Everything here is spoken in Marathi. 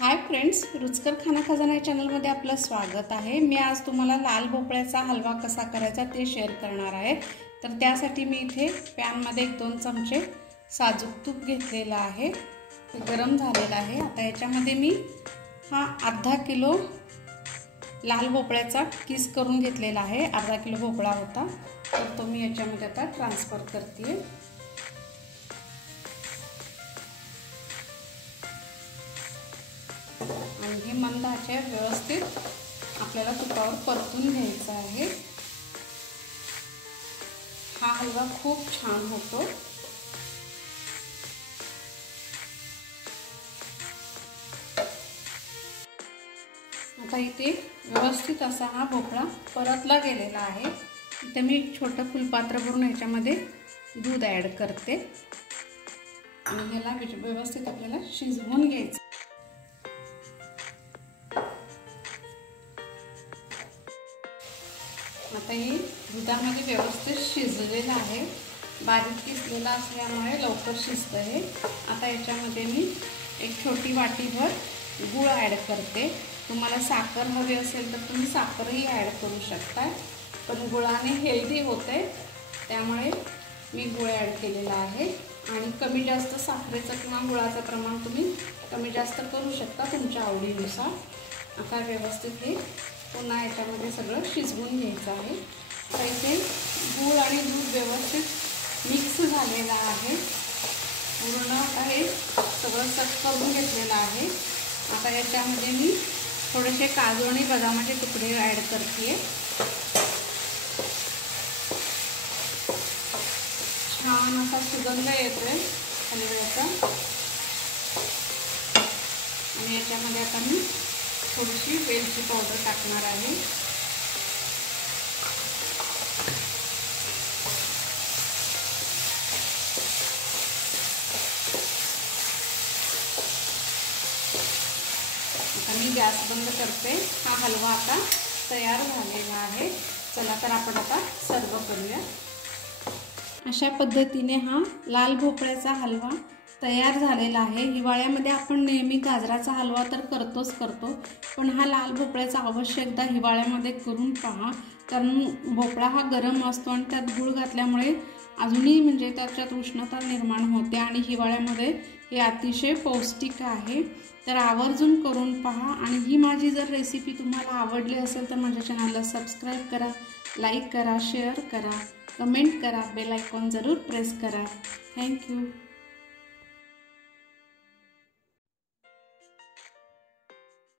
हाय फ्रेंड्स, रुचकर खाना खजाना या चॅनलमध्ये आपलं स्वागत आहे। मी आज तुम्हाला लाल भोपळ्याचा हलवा कसा करायचा ते शेअर करणार आहे। तर त्यासाठी मी इथे पॅनमध्ये 1-2 चमचे साजूक तूप घेतलेला आहे। ते गरम झालेलं आहे। आता याच्यामध्ये मी हा अर्धा किलो लाल भोपळ्याचा किस करून घेतलेला आहे। अर्धा किलो भोपळा होता, तर तो मी याच्यामध्ये आता ट्रान्सफर करते। आणि हे मंद आचेवर व्यवस्थित आपल्याला तुपावर परतून घ्यायचा आहे। हा हलवा खूप छान होतो। आता इथे व्यवस्थित असा हा भोपळा परतला गेलेला आहे। इथे मी एक छोटं फुलपात्र भरून याच्यामध्ये दूध ॲड करते आणि ह्याला व्यवस्थित आपल्याला शिजवून घ्यायचं। आता हे दुधामध्ये व्यवस्थित शिजलेलं आहे। बारीक किसलेलं असल्यामुळे लवकर शिजतं हे। आता याच्यामध्ये मी एक छोटी वाटीभर गूळ ॲड करते। तुम्हाला साखर हवी असेल तर तुम्ही साखरही ॲड करू शकता, पण गुळाने हेल्दी होते त्यामुळे मी गूळ ॲड केलेला आहे। आणि कमी जास्त साखरेचं किंवा गुळाचं प्रमाण तुम्ही कमी जास्त करू शकता तुमच्या आवडीनुसार। आता व्यवस्थित हे पुन्हा याच्यामध्ये सगळं शिजवून घ्यायचं आहे। तर इथे गूळ आणि दूध व्यवस्थित मिक्स झालेला आहे। पूर्ण आता हे सगळं सेट करून घेतलेलं आहे। आता याच्यामध्ये मी थोडेसे काजू आणि बदामाचे तुकडे ॲड करते। छान असा सुगंध येतोय हलव्याचा। आणि याच्यामध्ये आता मी थोडीशी वेलची पावडर टाकणार आहे। आता मी गॅस बंद करते। हा हलवा आता तयार झालेला आहे। चला तर आपण आता सर्व करूया। अशा पद्धतीने हा लाल भोपळ्याचा हलवा तयार झालेला आहे। हिवाळ्यामध्ये आपण नेहमी गाजराचा हलवा तर करतो, पण हा लाल भोपळ्याचा अवश्य एकदा हिवाळ्यामध्ये करून पहा, कारण भोपळा हा गरम असतो आणि त्यात गूळ घातल्यामुळे अजूनही म्हणजे त्याच्यात उष्णता निर्माण होते आणि हिवाळ्यामध्ये हे अतिशय पौष्टिक आहे। तर आवर्जून करून पहा। आणि ही माझी जर रेसिपी तुम्हाला आवडली असेल तर माझ्या चॅनलला सबस्क्राईब करा, लाईक करा, शेअर करा, कमेंट करा, बेल आयकॉन जरूर प्रेस करा। थँक्यू।